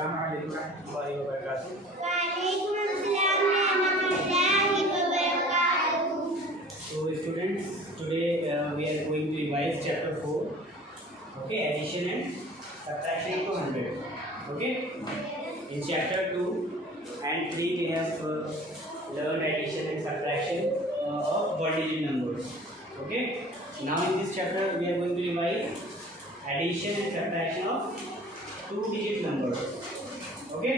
अस्सलाम वालेकुम रहमतुल्लाहि व बरकातुहू। वालेकुम अस्सलाम रहमतुल्लाहि व बरकातुहू। So students, today we are going to revise chapter 4. Okay, addition and subtraction to 100. Okay, in chapter 2 and 3 we have learned addition and subtraction of one digit numbers. Okay, now in this chapter we are going to revise addition and subtraction of two digit numbers. Okay,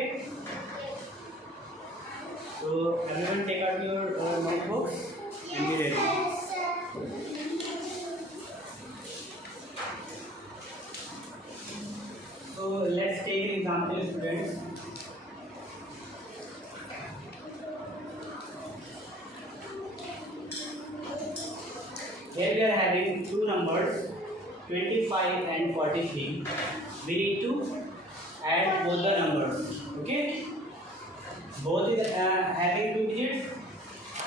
so everyone take out your notebooks and be ready. So let's take an example, students. Here we are having two numbers 25 and 43. We need to add both the numbers. Okay, both is having two digits.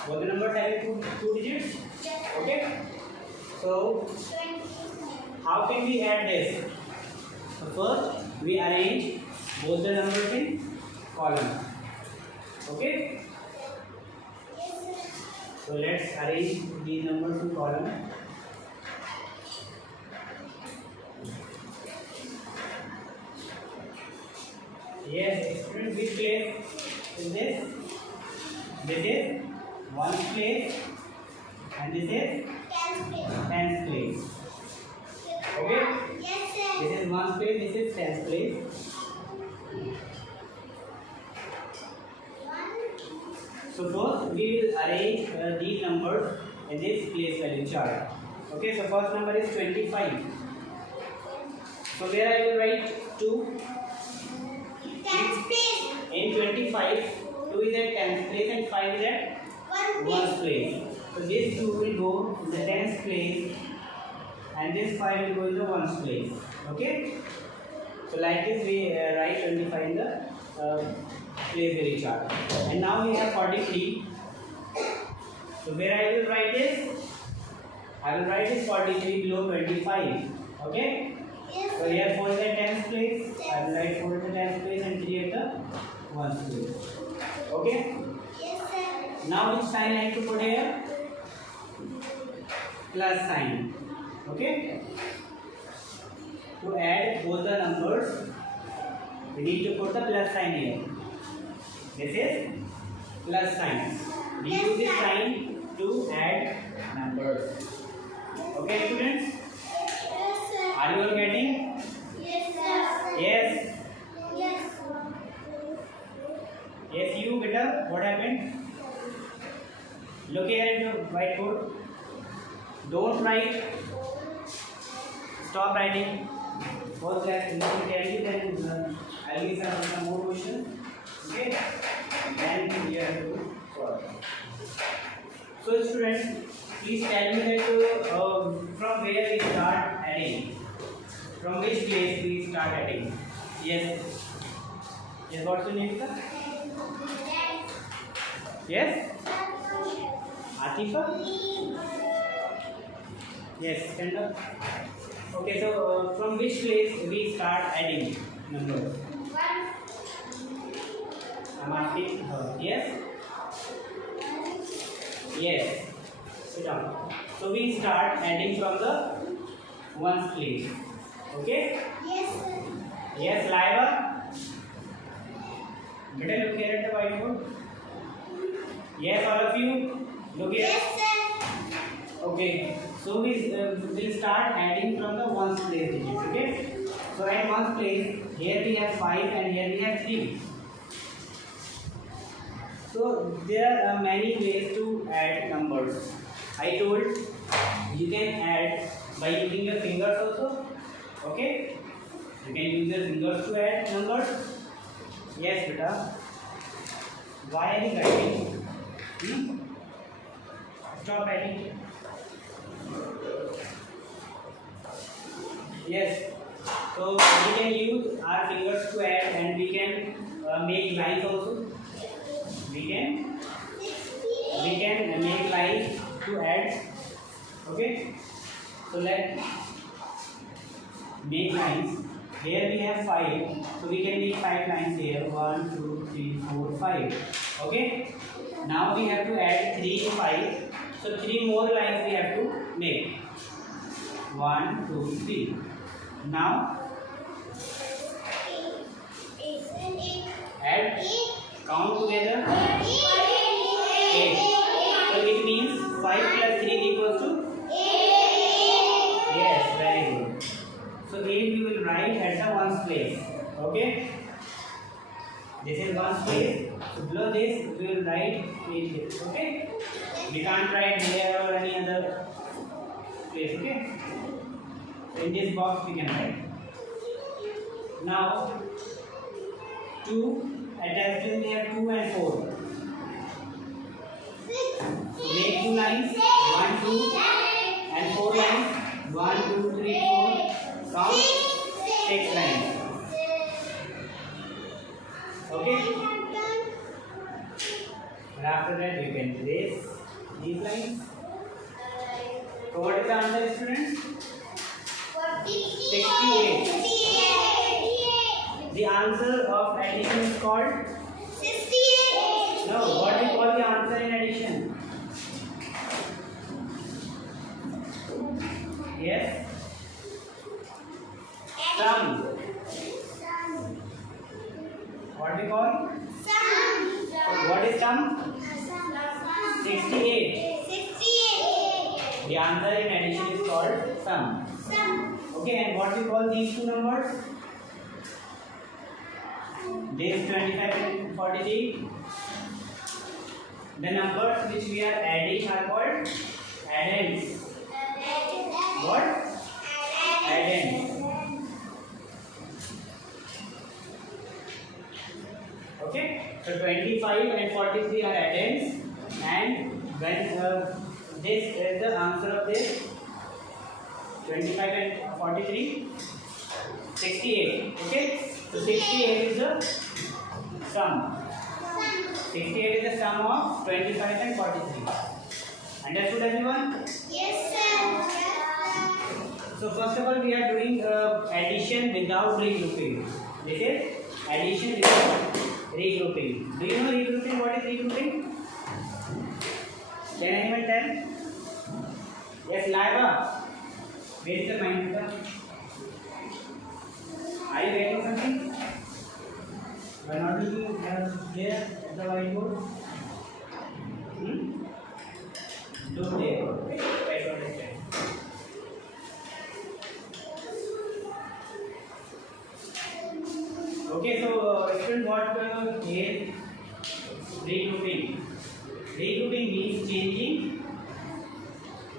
Both the numbers having two digits. Okay, so how can we add this? So first we arrange both the numbers in column. Okay, so let's arrange these numbers in column. Yes, students, which place is this? This is one place and this is tens place. Okay, Yes, sir. this is one place, this is tens place. So first we will arrange these numbers in this place value chart. Okay, so first number is 25. So where I will write 2 Tens place. in 25. 2 is at tens place and 5 is at One ones place. place. So this 2 will go in the tens place and this 5 will go in the ones place. Okay, so like this we write 25 in the place value chart. And now we have 43. So where I will write this? I will write this 43 below 25. Okay, Yes, so here 4 is at tens place. I will write 4 at the tens place and 3 at the ones place. Okay, yes, sir. now which sign I have to put here? Plus sign. Okay, to add both the numbers we need to put the plus sign here. This is plus sign. We use this sign to add numbers. Okay, students, Yes, sir. are you all getting? Yes, sir. Yes. Yes. Yes, you beta, what happened? Look here at the whiteboard. Don't write. Stop writing. First, let me tell you, then I'll give some more questions. Okay? Then we have to solve. So, students, please tell me that from where we start adding. From which place we start adding? Yes. Yes, what's your name, sir? Yes? Atifa? Yes, stand up. Okay, so from which place we start adding numbers? I'm asking her. Yes? Yes. Sit down. So we start adding from the ones place. Okay? Yes, sir. Yes, Laiva? Better look here at the whiteboard. Yes, all of you? Look here. Yes, sir. Okay, so we will start adding from the ones place digits. Okay, so at ones place, here we have 5 and here we have 3. So there are many ways to add numbers. I told you can add by using your fingers also. Okay, you can use your fingers to add numbers. Yes, beta. Why are you writing? Stop writing. Yes, so we can use our fingers to add and we can make lines also. We can make lines to add. Okay, so let's make lines Here we have 5, so we can make 5 lines here. 1, 2, 3, 4, 5. Okay. Now we have to add 3, 5. So 3 more lines we have to make. 1, 2, 3. Now add, count together. 8. So it means 5 plus 3 equals to. Yes, very good. So 8 we will write at the ones place. Okay. This is ones place. So below this we will write 8 here. Okay. We can't write here or any other place. Okay. So in this box we can write. Now 2 attached to we have 2 and 4. So make 2 lines. 1, 2 and 4 lines. 1, 2, 3, 4. Count 6 lines. Okay. And after that you can trace these lines. So what is the answer, students? 68. The answer of addition is called 68. no. What we call the answer in addition? Yes. Sum. What we call? What is sum? 68. The answer in addition is called sum. Okay, and what we call these two numbers? This 25 and 43. The numbers which we are adding are called addends. What? Addends. Okay, so 25 and 43 are addends, and when this is the answer of this 25 and 43, 68. Okay, so 68 is the sum. 68 is the sum of 25 and 43. Understood, everyone? Yes, sir. So first of all, we are doing addition without regrouping. This is addition without regrouping. Do you know regrouping? What is regrouping? Can anyone tell? Yes, Laiba. Where is the mind? Are you getting something? Why not do you have here at the whiteboard? Do there. Okay, try to understand. Okay, so student, what is regrouping? Regrouping means changing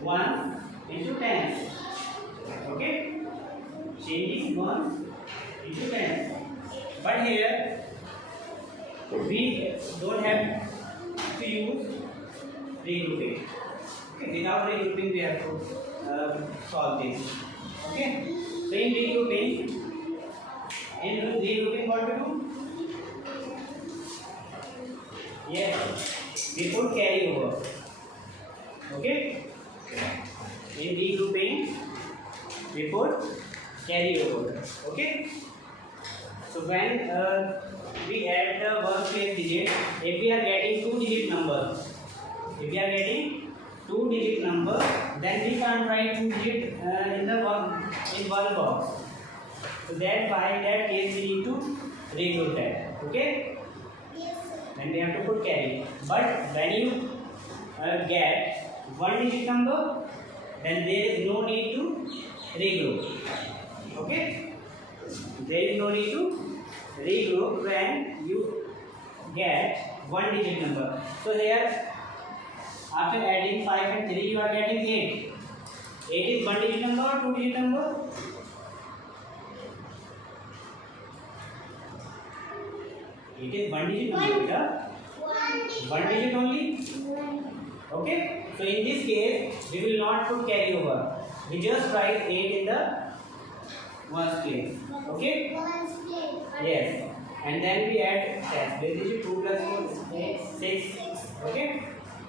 1 into 10. Okay, changing 1 into 10. But here we don't have to use regrouping. Okay, without regrouping we have to solve this. Okay, so in regrouping what we do? Yes, we put carry over. Okay, in regrouping we put carry over. Okay, so when we add the ones place digit, if we are getting 2-digit number, then we can't write 2-digit in one box. So that by that case we need to regroup that. Okay, then we have to put carry. But when you get 1-digit number, then there is no need to regroup. Okay, there is no need to regroup when you get 1-digit number. So here after adding 5 and 3 you are getting 8. 8 is 1-digit number or 2-digit number? It is 1-digit number, beta. 1 digit only. Okay, so in this case we will not put carry over. We just write 8 in the ones place. Okay. Yes, and then we add 10. This is 2 plus 4 is 6. Okay,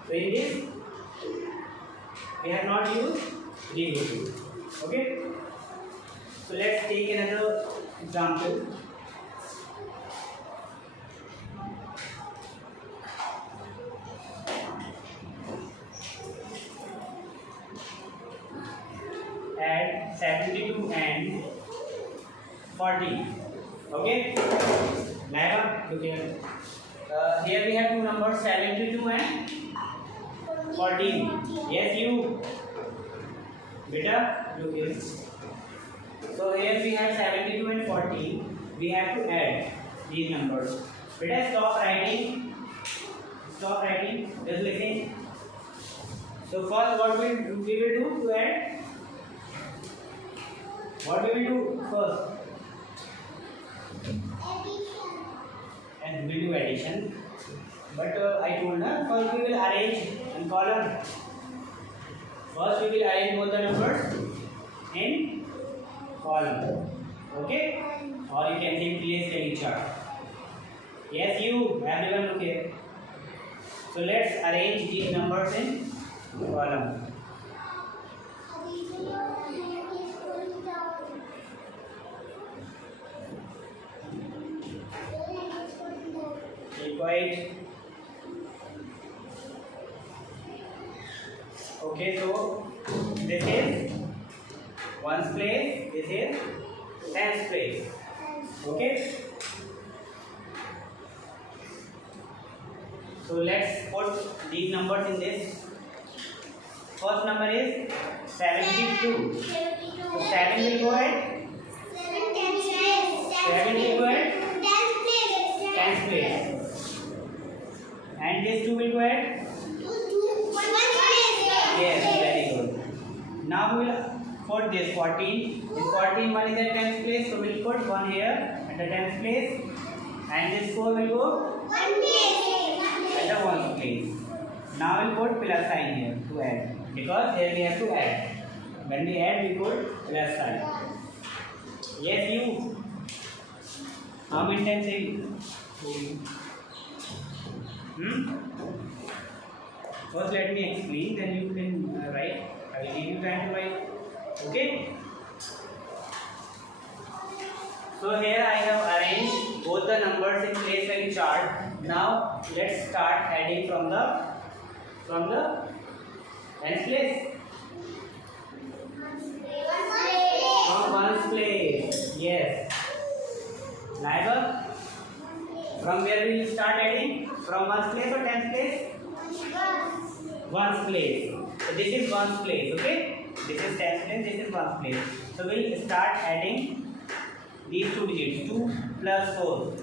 so in this we have not used regrouping. Okay, so let's take another example. Add 72 and 40. Okay. Now look here. Here we have two numbers 72 and 14. Yes, you. Beta, look here. So here we have 72 and 14. We have to add these numbers. Beta, stop writing. Stop writing. Just listen. So first, what we will do to add? What we will do first? And we will do addition. But I told her first we will arrange in column. First we will arrange both the numbers in column. Okay? Or you can simply study chart. Yes, you. Everyone look here. So let's arrange these numbers in column. Keep quiet. Okay, so this is ones place, this is tens place. Okay. So let's put these numbers in this. First number is 72. So 7 will go at 7 will go at tens place. And this 2 will go at? Yes, very good. Now we will put this 14. In 14 one is at tens place, so we will put 1 here at the tens place. And this 4 will go at the ones place. Now we will put plus sign here to add. Because here we have to add. When we add, we put plus sign. Yes, you. How many times you? First, let me explain, then you can write. I will give you time to write. Okay? So here I have arranged both the numbers in place value chart. Now let's start adding from the tens place. From ones place. Yes. Neither. From where we will start adding? From ones place or tens place? Ones place. So this is ones place, okay? This is tens place, this is ones place. So we will start adding these two digits. 2 plus 4.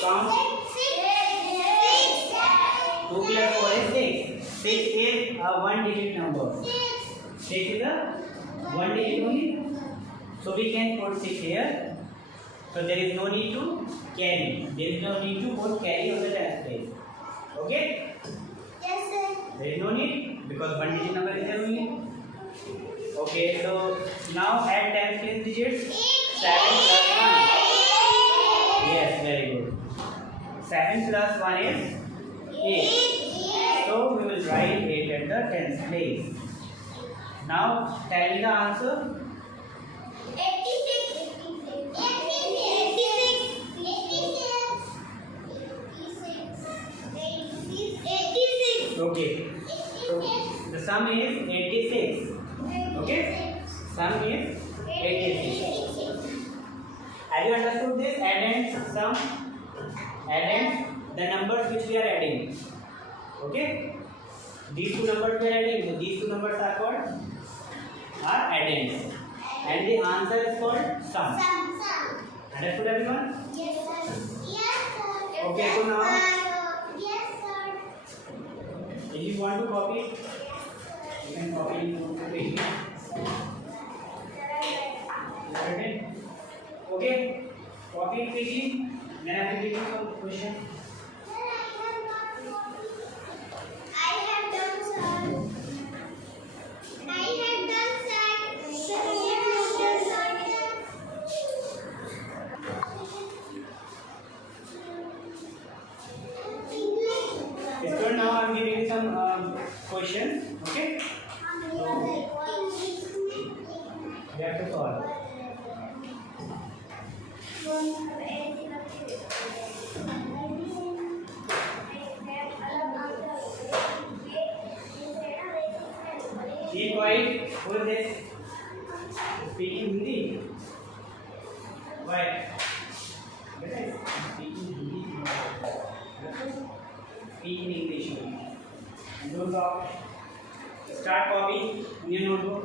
Count. 2 plus 4 is 6. 6 is a one digit number. 6 is a one digit only. So we can put 6 here. So there is no need to carry. There is no need to put carry on the tens place. Okay? Yes, sir. There is no need because one digit number is there only. Okay, so now add tens place digits. 7 plus 1. Yes, very good. 7 plus 1 is 8. So we will write 8 at the tens place. Now tell me the answer. 86. Okay. So the sum is 86. Okay. Sum is 86. Have you understood this? Add and sum. Add and the numbers which we are adding. Okay. These two numbers we are adding. So these two numbers are called addends. And the answer is called sum. Understood everyone? Yes, sir. Yes, sir. Okay, so now Yes, sir. if you want to copy it, you can copy it to page. Okay, copy it quickly. Then I will give you some questions. I have done, sir. I have done, sir. Sir, So now I am giving you some questions. Okay, you have to solve. Keep quiet. Who is this? Speaking Hindi. Why? Guys, speaking Hindi is not allowed. Speak in English only. Don't talk. Start copy in your notebook.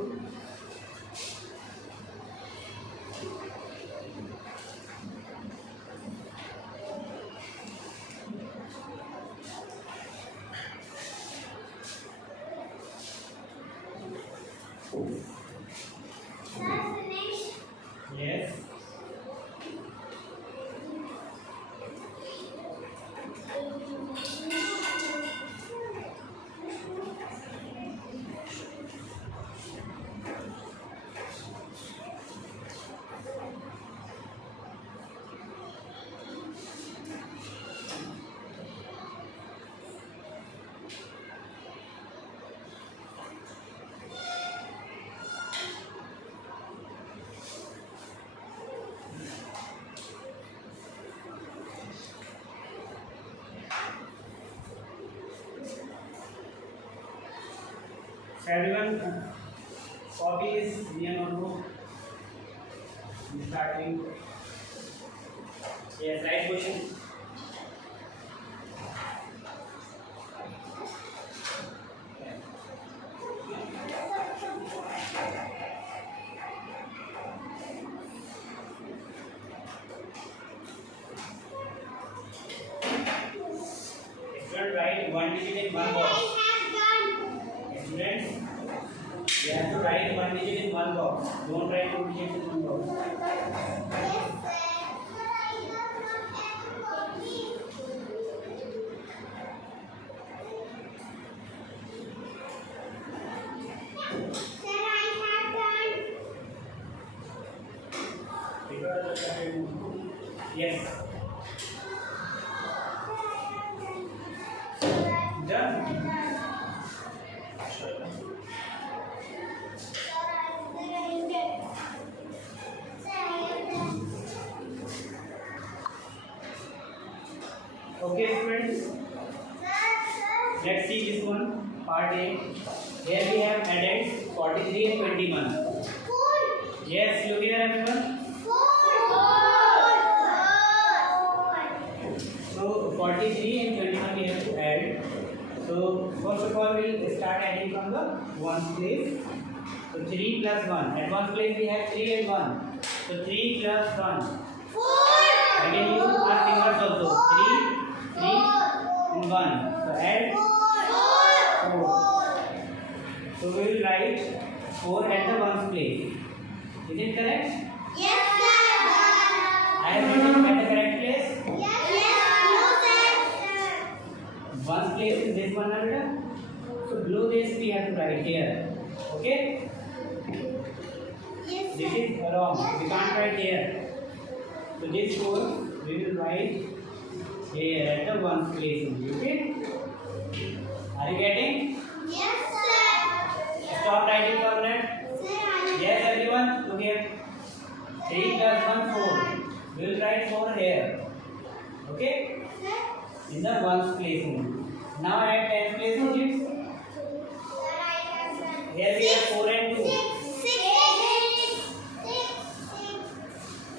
Sir, finish. Yes. So everyone, copy is near notebook. Starting. Yes, right question. Student, write one digit in one box. Students, you have to write one digit in one box. Don't write two digits in one box. Yes. Done. Okay, friends. Let's see this one. Part A. Here we have added 43 and 21. Yes, look here, everyone. So 43 and 21 we have to add. So first of all, we'll start adding from the ones place. So 3 plus 1. At one place we have 3 and 1. So 3 plus 1. I can use our fingers also. 3 and 1. So add 4. So we will write 4 at the ones place. Is it correct? I have written at the correct place. Ones place is this one under. So below this we have to write here. Okay? This is wrong. We can't write here. So this 4 we will write here at the ones place only. Okay? Are you getting? Stop writing for that. Yes, everyone. Look here. 3 plus 1 4. We will write 4 here. Okay? In the ones place only. Now at 10 place digits. Here we have 4 and 2.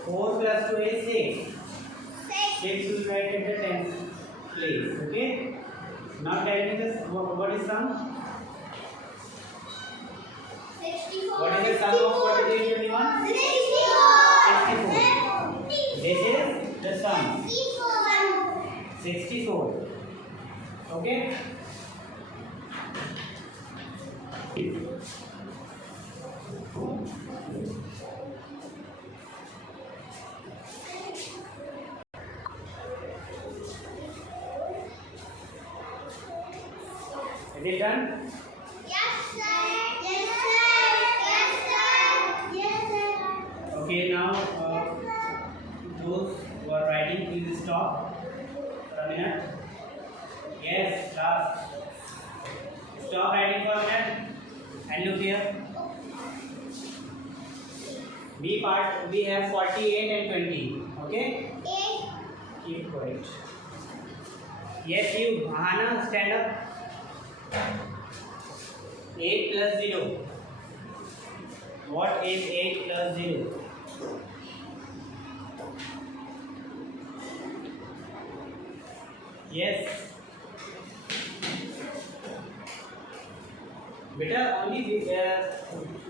4 plus 2 is 6. 6 will write at the 10th place. Okay? Now tell me this. What is sum? What is the sum of 43 and 21? 64. This is the sum. 64. Okay? Is it done? Okay, now those who are writing, please stop for a minute. Yes, last. Stop writing for a minute and look here. B part, we have 48 and 20. Okay? Keep quiet. Yes, you, Ahana, stand up. 8 plus 0. What is 8 plus 0? Yes. Beta, only 0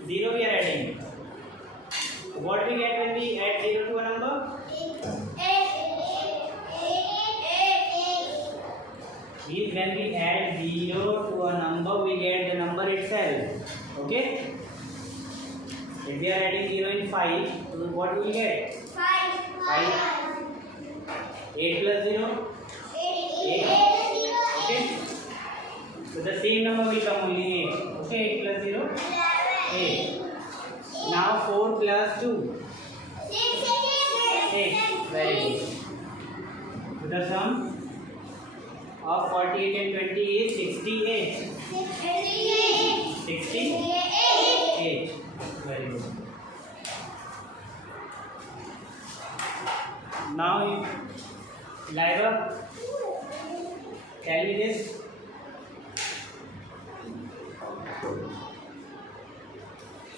we are adding. What we get when we add 0 to a number? Means when we add 0 to a number, we get the number itself. Okay? If we are adding 0 in 5, so what will we get? 5. 8 plus 0? 8. Okay? So the same number will come only 8. Okay, 8 plus 0? 8. Now 4 plus 2? 6. Very good. So the sum of 48 and 20 is 68. 68. Very good. Now, Lyra, tell me this.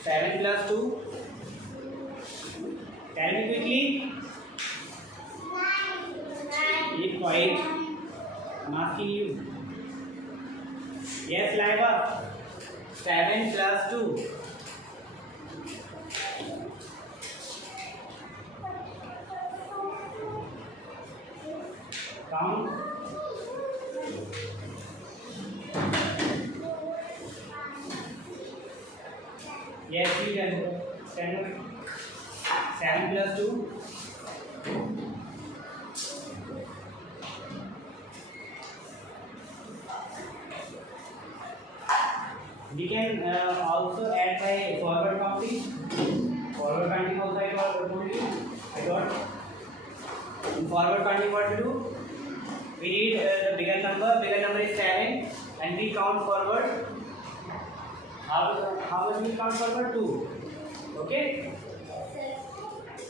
Seven plus 2. Tell me quickly. 8 point. I'm asking you. Yes, Lyra. 7 plus 2. Count. Yes, you can. 7 plus 2. We can also add by forward counting. Forward counting also I told you. In forward counting, what to do? We need the bigger number. Bigger number is 7, and we count forward. How much we count forward? 2. Okay.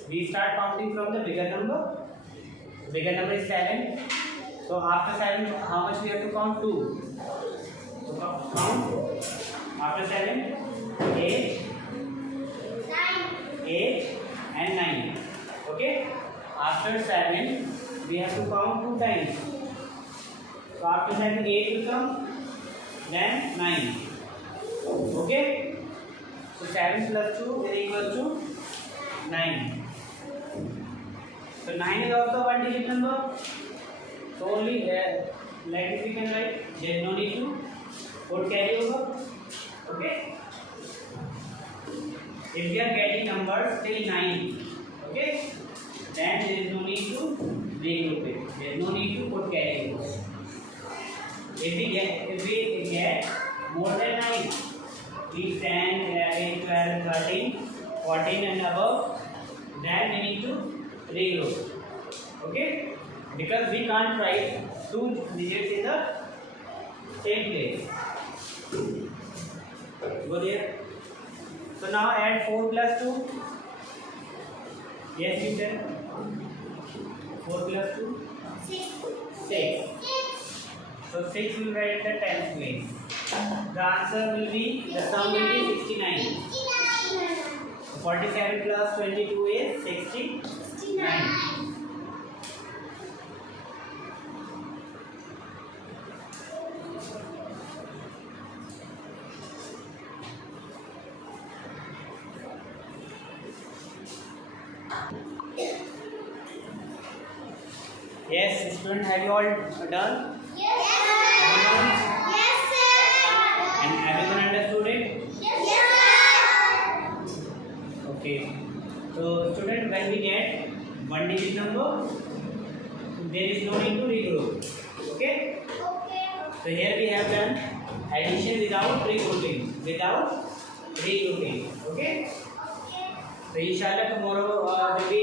We start counting from the bigger number. Bigger number is 7. So after 7, how much we have to count? 2. So count. After 7, 8, 8 and 9. Okay. After 7, we have to count 2 times. So after 7, 8 will come, then 9. Okay. So 7 plus 2 is equal to 9. So 9 is also one digit number. So only like if we can write, there is no need to put carry over. Okay. If we are getting numbers till 9, okay, then there is no need to regroup it. There is no need to put carry over. If we get more than 9, we 10, 11, 12, 13, 14 and above, then we need to regroup. Okay? Because we can't write 2 digits in the same place. Go there. So now add 4 plus 2. Yes, you can. 4 plus 2. 6. So 6 will write the 10th place. The answer will be, the sum will be 69. 47 plus 22 is 69. Yes, student, have you all done? Yes, Everyone? sir. And everyone understood it? Yes, sir. Okay. So, student, when we get one digit number, there is no need to regroup. Okay? Okay. So, here we have done addition without regrouping. Okay? So, inshallah, tomorrow we'll be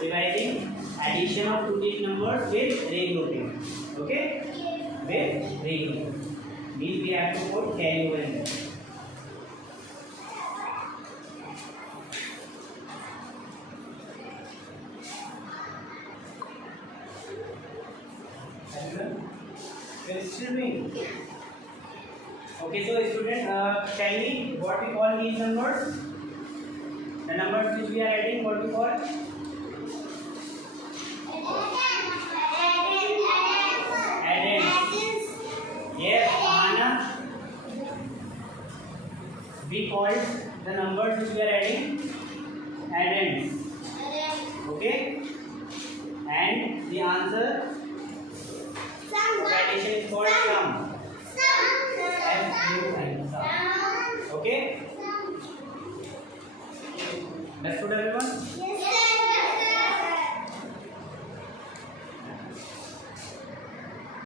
revising addition of 2 digit numbers with regrouping. Okay? With regrouping. Means we have to put carry over in there. Still me. Okay, so student, tell me what we call these numbers. The numbers which we are adding, what we call? Addends. Yes, Ahana. We called the numbers which we are adding addends. Okay? And the answer of addition is called sum. S-U-M, sum. Okay? Understood everyone?